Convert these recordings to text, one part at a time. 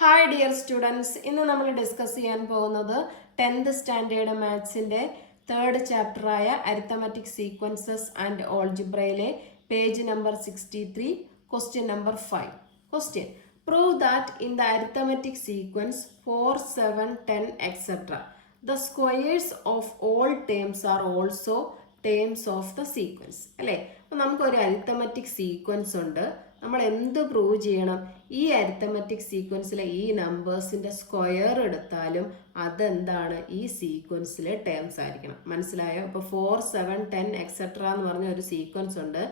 Hi dear students, ഇന്ന് നമ്മൾ discuss ചെയ്യാൻ പോകുന്നത് 10th സ്റ്റാൻഡേർഡ് മാത്സിൻ്റെ 3rd ചാപ്റ്ററായ അരിത്തമാറ്റിക് സീക്വൻസസ് ആൻഡ് ഓൾജിബ്രയിലെ page number 63, question number 5. Question: prove that in the arithmetic sequence 4, 7, 10, etc. the squares of all terms are also terms of the sequence. അല്ലേ? അപ്പോൾ നമുക്കൊരു അരിത്തമാറ്റിക് സീക്വൻസ് ഉണ്ട്. നമ്മൾ എന്ത് prove ചെയ്യണം? ഈ അരിത്തമാറ്റിക് സീക്വൻസിലെ ഈ നമ്പേഴ്സിൻ്റെ സ്ക്വയർ എടുത്താലും അതെന്താണ്? ഈ സീക്വൻസിലെ ടേംസ് ആയിരിക്കണം. മനസ്സിലായോ? അപ്പോൾ 4, 7, 10, etc. എന്ന് പറഞ്ഞ ഒരു സീക്വൻസ് ഉണ്ട്.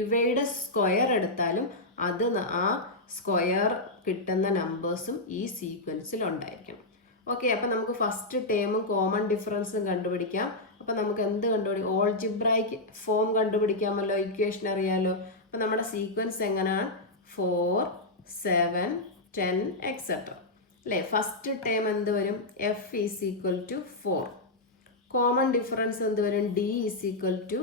ഇവയുടെ സ്ക്വയർ എടുത്താലും അത് ആ സ്ക്വയർ കിട്ടുന്ന നമ്പേഴ്സും ഈ സീക്വൻസിൽ ഉണ്ടായിരിക്കണം. ഓക്കെ, അപ്പം നമുക്ക് ഫസ്റ്റ് ടേമും കോമൺ ഡിഫറൻസും കണ്ടുപിടിക്കാം. അപ്പം നമുക്ക് എന്ത് കണ്ടുപിടിക്കാം? ഓൾജിബ്രൈക്ക് ഫോം കണ്ടുപിടിക്കാമല്ലോ, ഇക്വേഷൻ അറിയാമല്ലോ. അപ്പം നമ്മുടെ സീക്വൻസ് എങ്ങനെയാണ്? 4, 7, 10, etc. അല്ലേ? ഫസ്റ്റ് ടേം എന്ത് വരും? F is equal to 4. Common difference എന്ത് വരും? D is equal to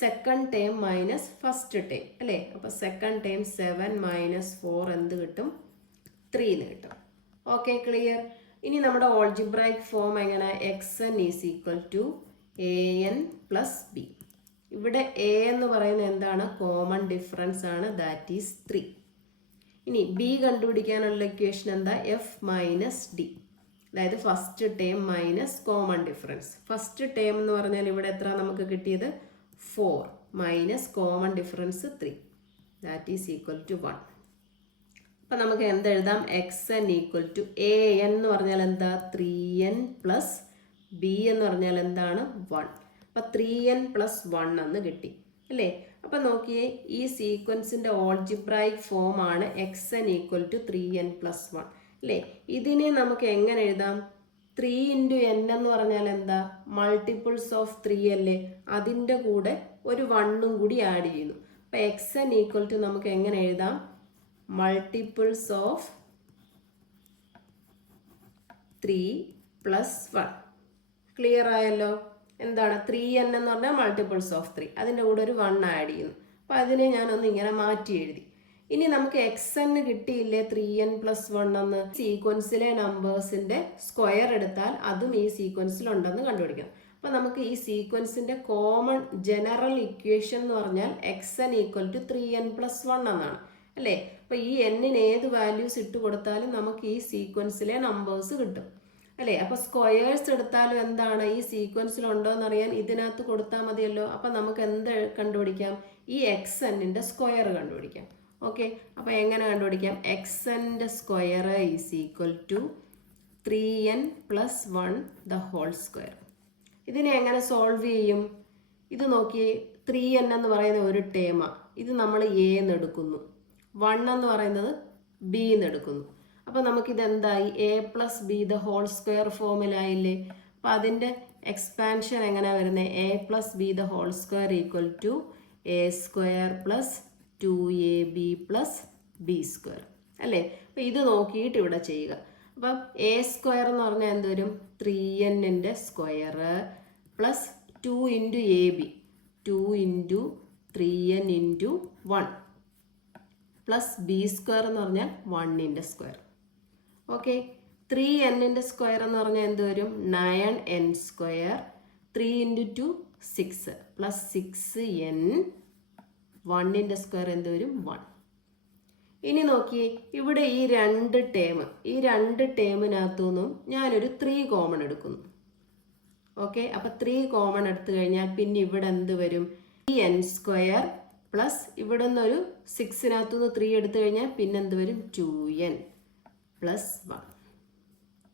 second term minus first term. അല്ലേ? അപ്പോൾ സെക്കൻഡ് ടേം 7 മൈനസ് 4 എന്ത് കിട്ടും? 3 എന്ന് കിട്ടും. Okay, clear? ഇനി നമ്മുടെ ഓൾജിബ്രൈക്ക് ഫോം എങ്ങനെ? xn is equal to an plus b. ഇവിടെ a എന്ന് പറയുന്നത് എന്താണ്? കോമൺ ഡിഫറൻസ് ആണ്, ദാറ്റ് ഈസ് 3. ഇനി b കണ്ടുപിടിക്കാനുള്ള ഇക്വേഷൻ എന്താ? f മൈനസ് ഡി, അതായത് first term minus common difference. First term എന്ന് പറഞ്ഞാൽ ഇവിടെ എത്ര നമുക്ക് കിട്ടിയത്? 4 minus common difference 3, that is equal to 1. അപ്പം നമുക്ക് എന്തെഴുതാം? xn ഈക്വൽ ടു an എന്ന് പറഞ്ഞാൽ എന്താ? 3n പ്ലസ് b എന്ന് പറഞ്ഞാൽ എന്താണ്? 1. അപ്പം 3n പ്ലസ് 1 എന്ന് കിട്ടി, അല്ലേ? അപ്പം നോക്കിയേ, ഈ സീക്വൻസിൻ്റെ ഓൾജിബ്രൈക്ക് ഫോം ആണ് xn equal to 3n plus 1, അല്ലേ? ഇതിനെ നമുക്ക് എങ്ങനെ എഴുതാം? 3 ഇൻറ്റു n എന്ന് പറഞ്ഞാൽ എന്താ? മൾട്ടിപ്പിൾസ് ഓഫ് 3 അല്ലേ? അതിൻ്റെ കൂടെ ഒരു 1ഉം കൂടി ആഡ് ചെയ്യുന്നു. അപ്പം xn ഈക്വൽ ടു നമുക്ക് എങ്ങനെ എഴുതാം? Multiples of 3 plus 1. ക്ലിയർ ആയല്ലോ? എന്താണ്? 3n എന്ന് പറഞ്ഞാൽ മൾട്ടിപ്പിൾസ് ഓഫ് 3, അതിൻ്റെ കൂടെ ഒരു 1 ആഡ് ചെയ്യുന്നു. അപ്പോൾ അതിനെ ഞാനൊന്ന് ഇങ്ങനെ മാറ്റി എഴുതി. ഇനി നമുക്ക് xn കിട്ടിയില്ലേ 3n പ്ലസ് 1 എന്ന്? സീക്വൻസിലെ നമ്പേഴ്സിൻ്റെ സ്ക്വയർ എടുത്താൽ അതും ഈ സീക്വൻസിലുണ്ടെന്ന് കണ്ടുപിടിക്കണം. അപ്പോൾ നമുക്ക് ഈ സീക്വൻസിൻ്റെ കോമൺ ജനറൽ ഇക്വേഷൻ എന്ന് പറഞ്ഞാൽ xn equal to 3n plus 1 എന്നാണ്, അല്ലേ? അപ്പോൾ ഈ എന്നിന് ഏത് വാല്യൂസ് ഇട്ട് കൊടുത്താലും നമുക്ക് ഈ സീക്വൻസിലെ നമ്പേഴ്സ് കിട്ടും, അല്ലേ? അപ്പോൾ സ്ക്വയേഴ്സ് എടുത്താലും എന്താണ്? ഈ സീക്വൻസിലുണ്ടോ എന്നറിയാൻ ഇതിനകത്ത് കൊടുത്താൽ മതിയല്ലോ. അപ്പം നമുക്ക് എന്ത് കണ്ടുപിടിക്കാം? ഈ xnൻ്റെ സ്ക്വയർ കണ്ടുപിടിക്കാം. ഓക്കെ, അപ്പോൾ എങ്ങനെ കണ്ടുപിടിക്കാം? xnൻ്റെ square is equal to 3n plus 1 the whole square. ഇതിനെ എങ്ങനെ സോൾവ് ചെയ്യും? ഇത് നോക്കി, 3n എന്ന് പറയുന്ന ഒരു ടേമാണ്. ഇത് നമ്മൾ a എന്ന് എടുക്കുന്നു, 1 എന്ന് പറയുന്നത് b എന്ന് എടുക്കുന്നു. അപ്പോൾ നമുക്കിത് എന്തായി? a plus B the whole square ഫോമിലായില്ലേ? അപ്പോൾ അതിൻ്റെ എക്സ്പാൻഷൻ എങ്ങനെയാണ് വരുന്നത്? a plus B the whole square equal to a square plus 2ab plus B square, അല്ലേ? അപ്പോൾ ഇത് നോക്കിയിട്ട് ഇവിടെ ചെയ്യുക. അപ്പം a സ്ക്വയർ എന്ന് പറഞ്ഞാൽ എന്ത് വരും? 3nൻ്റെ square plus 2 into ab, 2 into 3n into 1 plus B square എന്ന് പറഞ്ഞാൽ 1ൻ്റെ സ്ക്വയർ. ഓക്കെ, 3nൻ്റെ സ്ക്വയർ എന്ന് പറഞ്ഞാൽ എന്ത് വരും? 9n square, 3 into 2 6 plus 6n, 1ൻ്റെ സ്ക്വയർ എന്ത് വരും? 1. ഇനി നോക്കിയേ, ഇവിടെ ഈ രണ്ട് ടേമിനകത്തു നിന്നും ഞാനൊരു 3 കോമൺ എടുക്കുന്നു. ഓക്കെ, അപ്പം 3 കോമൺ എടുത്തു കഴിഞ്ഞാൽ പിന്നെ ഇവിടെ എന്ത് വരും? ഈ n സ്ക്വയർ പ്ലസ് ഇവിടെ നിന്നൊരു 6നകത്തുനിന്ന് 3 എടുത്തു കഴിഞ്ഞാൽ പിന്നെ എന്ത് വരും? 2n plus 1.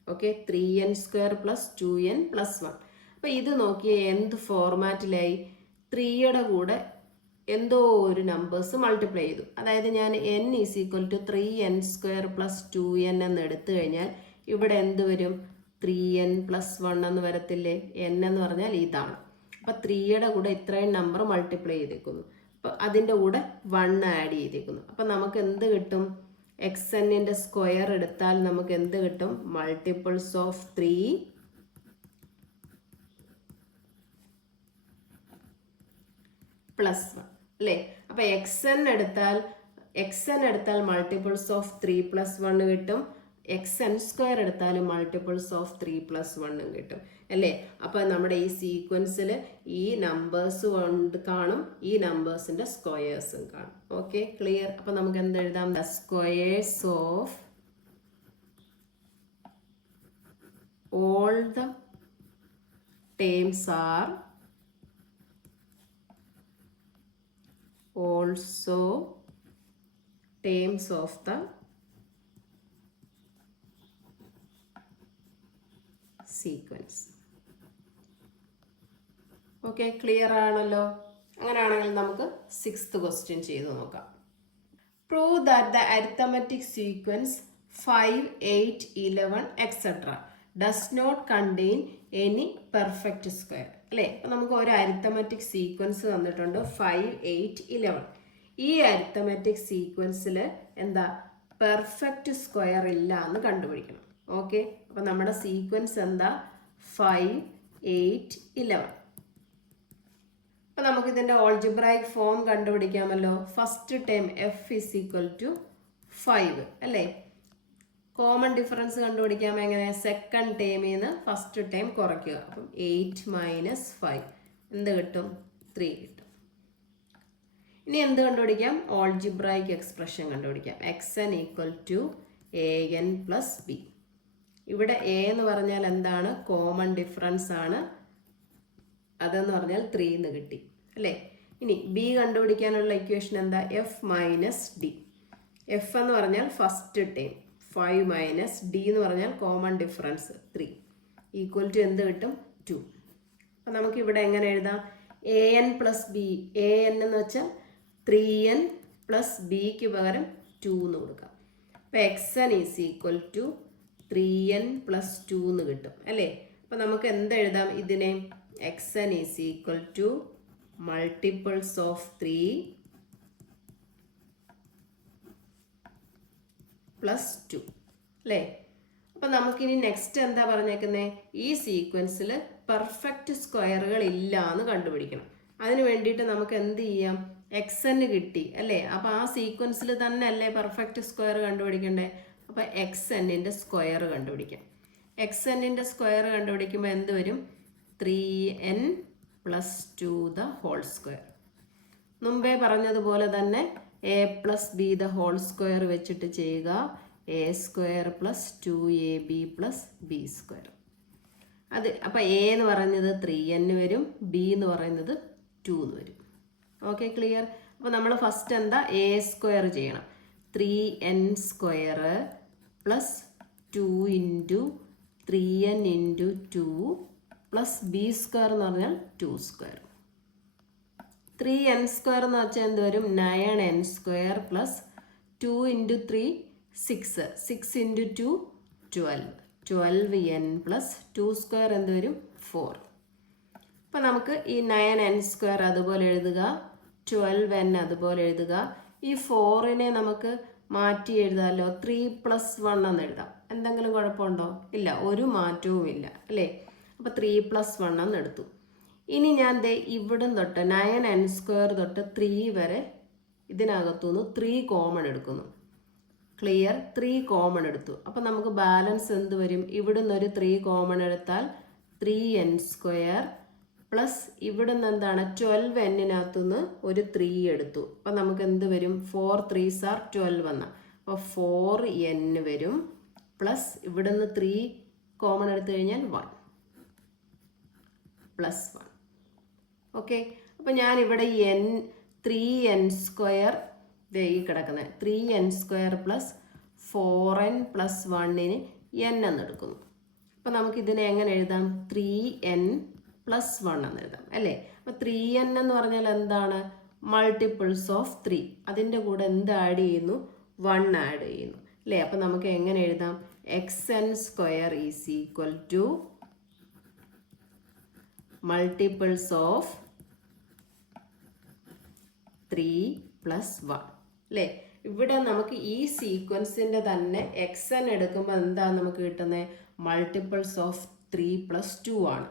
Okay, 3n square plus 2n plus 1. അപ്പോൾ ഇത് നോക്കിയേ, എന്ത് ഫോർമാറ്റിലായി? 3യുടെ കൂടെ എന്തോ ഒരു നമ്പേഴ്സ് മൾട്ടിപ്ലൈ ചെയ്തു. അതായത് ഞാൻ n is equal to 3n square plus 2n എന്ന് എടുത്തു കഴിഞ്ഞാൽ ഇവിടെ എന്ത് വരും? 3n പ്ലസ് 1 എന്ന് വരത്തില്ലേ? n എന്ന് പറഞ്ഞാൽ ഇതാണ്. അപ്പോൾ 3യുടെ കൂടെ ഇത്രയും നമ്പർ മൾട്ടിപ്ലൈ ചെയ്തേക്കുന്നു. അപ്പോൾ അതിൻ്റെ കൂടെ 1 ആഡ് ചെയ്തേക്കുന്നു. അപ്പം നമുക്ക് എന്ത് കിട്ടും? xnൻ്റെ സ്ക്വയർ എടുത്താൽ നമുക്ക് എന്ത് കിട്ടും? മൾട്ടിപ്പിൾസ് ഓഫ് 3 പ്ലസ് 1, അല്ലേ? അപ്പോൾ xn എടുത്താൽ മൾട്ടിപ്പിൾസ് ഓഫ് 3 പ്ലസ് 1 കിട്ടും. എക്സ് എൻ സ്ക്വയർ എടുത്താലും മൾട്ടിപ്പിൾസ് ഓഫ് 3 + 1 കിട്ടും അല്ലേ. അപ്പോൾ നമ്മുടെ ഈ സീക്വൻസിൽ ഈ നമ്പേഴ്സ് കൊണ്ട് കാണും, ഈ നമ്പേഴ്സിൻ്റെ സ്ക്വയേഴ്സും കാണും. Okay, clear. അപ്പോൾ നമുക്ക് എന്ത് എഴുതാം? The squares of all the terms are also terms of the sequence. Okay, clear ആണല്ലോ. അങ്ങനെയാണെങ്കിൽ നമുക്ക് 6th ക്വസ്റ്റ്യൻ ചെയ്ത് നോക്കാം. Prove that the arithmetic sequence 5, 8, 11 etc. Does not contain any perfect square അല്ലേ. അപ്പം നമുക്ക് ഒരു അരിത്തമെറ്റിക് സീക്വൻസ് തന്നിട്ടുണ്ട് 5, 8, 11. ഈ അരിത്തമെറ്റിക് സീക്വൻസിൽ എന്താ പെർഫെക്റ്റ് സ്ക്വയർ ഇല്ല എന്ന് കണ്ടുപിടിക്കണം. ഓക്കെ, അപ്പം നമ്മുടെ സീക്വൻസ് എന്താ? 5, 8, 11. അപ്പം നമുക്കിതിൻ്റെ ഓൾജിബ്രായിക് ഫോം കണ്ടുപിടിക്കാമല്ലോ. ഫസ്റ്റ് ടേം f = 5 അല്ലേ. കോമൺ ഡിഫറൻസ് കണ്ടുപിടിക്കാം എങ്ങനെ? സെക്കൻഡ് ടേമിൽ നിന്ന് ഫസ്റ്റ് ടൈം കുറയ്ക്കുക. അപ്പം 8 - 5 എന്ത് കിട്ടും? 3 കിട്ടും. ഇനി എന്ത് കണ്ടുപിടിക്കാം? ഓൾജിബ്രായിക് എക്സ്പ്രഷൻ കണ്ടുപിടിക്കാം. xn = an + b. ഇവിടെ a എന്ന് പറഞ്ഞാൽ എന്താണ്? കോമൺ ഡിഫറൻസ് ആണ്. അതെന്ന് പറഞ്ഞാൽ 3 എന്ന് കിട്ടി അല്ലേ. ഇനി b കണ്ടുപിടിക്കാനുള്ള ഇക്വേഷൻ എന്താ? f - d. f എന്ന് പറഞ്ഞാൽ ഫസ്റ്റ് ടൈം, 5 - d എന്ന് പറഞ്ഞാൽ കോമൺ ഡിഫറൻസ് 3 = എന്ത് കിട്ടും? 2. അപ്പം നമുക്കിവിടെ എങ്ങനെ എഴുതാം? an + b. an എന്ന് വെച്ചാൽ 3n + bക്ക് പകരം 2 എന്ന് കൊടുക്കാം. അപ്പം xn = 3n + 2 എന്ന് കിട്ടും അല്ലേ. അപ്പം നമുക്ക് എന്ത് എഴുതാം ഇതിനെ? xn = മൾട്ടിപ്പിൾസ് ഓഫ് 3 + 2 അല്ലേ. അപ്പം നമുക്കിനി നെക്സ്റ്റ് എന്താ പറഞ്ഞേക്കുന്നത്? ഈ സീക്വൻസിൽ പെർഫെക്റ്റ് സ്ക്വയറുകൾ ഇല്ല എന്ന് കണ്ടുപിടിക്കണം. അതിന് വേണ്ടിയിട്ട് നമുക്ക് എന്ത് ചെയ്യാം? xn കിട്ടി അല്ലേ. അപ്പോൾ ആ സീക്വൻസിൽ തന്നെ അല്ലേ പെർഫെക്റ്റ് സ്ക്വയർ കണ്ടുപിടിക്കണ്ടേ. അപ്പോൾ xnൻ്റെ സ്ക്വയർ കണ്ടുപിടിക്കാം. xnൻ്റെ സ്ക്വയർ കണ്ടുപിടിക്കുമ്പോൾ എന്ത് വരും? 3n + 2² മുമ്പേ പറഞ്ഞതുപോലെ തന്നെ a + b² വെച്ചിട്ട് ചെയ്യുക. a² + 2ab + b². അത് അപ്പോൾ a എന്ന് പറയുന്നത് 3n വരും, b എന്ന് പറയുന്നത് 2 എന്ന് വരും. Okay, clear. അപ്പോൾ നമ്മൾ ഫസ്റ്റ് എന്താ? a² ചെയ്യണം. 3n² + 2 × 3n × 2 + b² എന്ന് പറഞ്ഞാൽ 2². 3n² എന്ന് വെച്ചാൽ എന്ത് വരും? 9n² + 2 × 3 6, 6 × 2 12, 12n + 2² എന്ത് വരും? 4. അപ്പം നമുക്ക് ഈ 9n² അതുപോലെ എഴുതുക, 12n അതുപോലെ എഴുതുക. ഈ 4നെ നമുക്ക് മാറ്റി എഴുതാമല്ലോ. 3 + 1 എന്ന് എഴുതാം. എന്തെങ്കിലും കുഴപ്പമുണ്ടോ? ഇല്ല, ഒരു മാറ്റവും ഇല്ല അല്ലേ. അപ്പോൾ 3 + 1 എന്ന് എടുത്തു. ഇനി ഞാൻ ഇവിടം തൊട്ട് 9n² തൊട്ട് 3 വരെ ഇതിനകത്തുനിന്ന് 3 കോമൺ എടുക്കുന്നു. ക്ലിയർ. 3 കോമൺ എടുത്തു. അപ്പം നമുക്ക് ബാലൻസ് എന്ത് വരും? ഇവിടുന്ന് ഒരു 3 കോമൺ എടുത്താൽ 3n² പ്ലസ് ഇവിടുന്ന് എന്താണ്? 12n-നകത്തുനിന്ന് ഒരു 3 എടുത്തു. അപ്പം നമുക്ക് എന്ത് വരും? 4 3s are 12 എന്ന. അപ്പോൾ 4n വരും. പ്ലസ് ഇവിടുന്ന് 3 കോമൺ എടുത്തു കഴിഞ്ഞാൽ 1 + 1. ഓക്കെ, അപ്പം ഞാനിവിടെ 3n² ഈ കിടക്കുന്നത് 3n² + 4n + 1-ന് n എന്നെടുക്കുന്നു. അപ്പം നമുക്കിതിനെ എങ്ങനെ എഴുതാം? 3n + 1 എന്ന് എഴുതാം അല്ലേ. അപ്പോൾ 3n എന്ന് പറഞ്ഞാൽ എന്താണ്? Multiples of 3. അതിൻ്റെ കൂടെ എന്ത് ആഡ് ചെയ്യുന്നു? 1 ആഡ് ചെയ്യുന്നു അല്ലേ. അപ്പം നമുക്ക് എങ്ങനെ എഴുതാം? xn² = മൾട്ടിപ്പിൾസ് ഓഫ് 3 + 1 അല്ലേ. ഇവിടെ നമുക്ക് ഈ സീക്വൻസിൻ്റെ തന്നെ xn എടുക്കുമ്പോൾ എന്താണ് നമുക്ക് കിട്ടുന്നത്? മൾട്ടിപ്പിൾസ് ഓഫ് 3 + 2 ആണ്.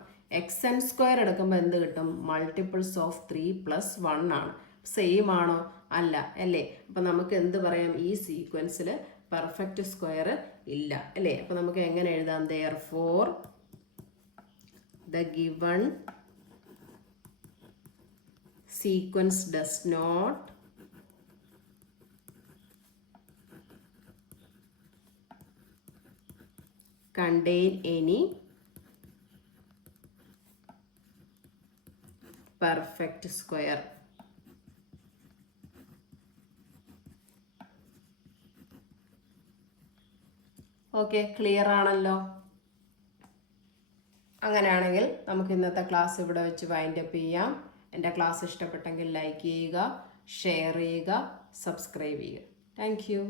xn² എടുക്കുമ്പോൾ എന്ത് കിട്ടും? മൾട്ടിപ്പിൾസ് ഓഫ് 3 + 1 ആണ്. സെയിം ആണോ? അല്ല അല്ലേ. അപ്പം നമുക്ക് എന്ത് പറയാം? ഈ സീക്വൻസിൽ പെർഫെക്റ്റ് സ്ക്വയർ ഇല്ല അല്ലേ? അപ്പോൾ നമുക്ക് എങ്ങനെ എഴുതാം? therefore the given sequence does not contain any perfect square. Okay, clear ആണല്ലോ? അങ്ങനെയാണെങ്കിൽ നമുക്ക് ഇന്നത്തെ ക്ലാസ് ഇവിടെ വെച്ച് വൈൻഡ് അപ്പ് ചെയ്യാം. എൻ്റെ ക്ലാസ് ഇഷ്ടപ്പെട്ടെങ്കിൽ ലൈക്ക് ചെയ്യുക, ഷെയർ ചെയ്യുക, സബ്സ്ക്രൈബ് ചെയ്യുക. Thank you.